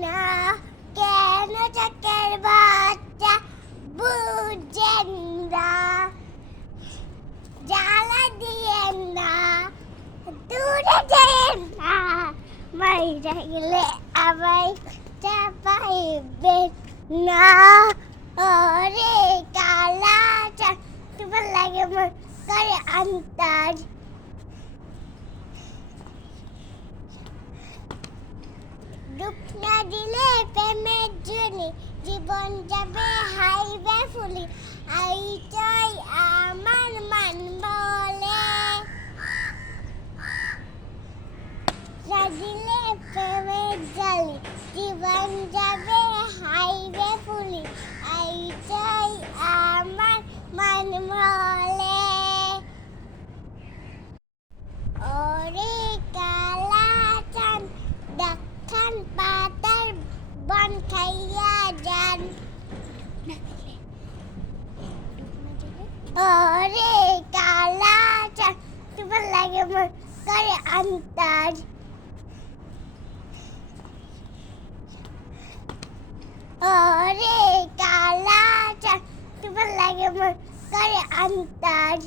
না কেন চকের বাচ্চা বুঝেন না জ্বালা দিয়েন না দূরে যেন না মাইরা গেলে আমায় চাপাইবেন না ওরে কালা চাঁদ তোমার লাগে মন করে আন্তাজ ডুব না দিলে প্রেমের জন্য জীবন যাবে হাইবে ফুলি আইটাই আমার মান বলে না দিলে প্রেমের জালি জীবন যাবে হাইবে ফুলি আইটাই আমার মান বলে ওরে কালা চাঁদ দেখান পাতার বন খাইয়া যান ওরে কালা চাঁদ তোমার লাগে মন করে আন্তাজ ওরে কালা চাঁদ তোমার লাগে মন করে আন্তাজ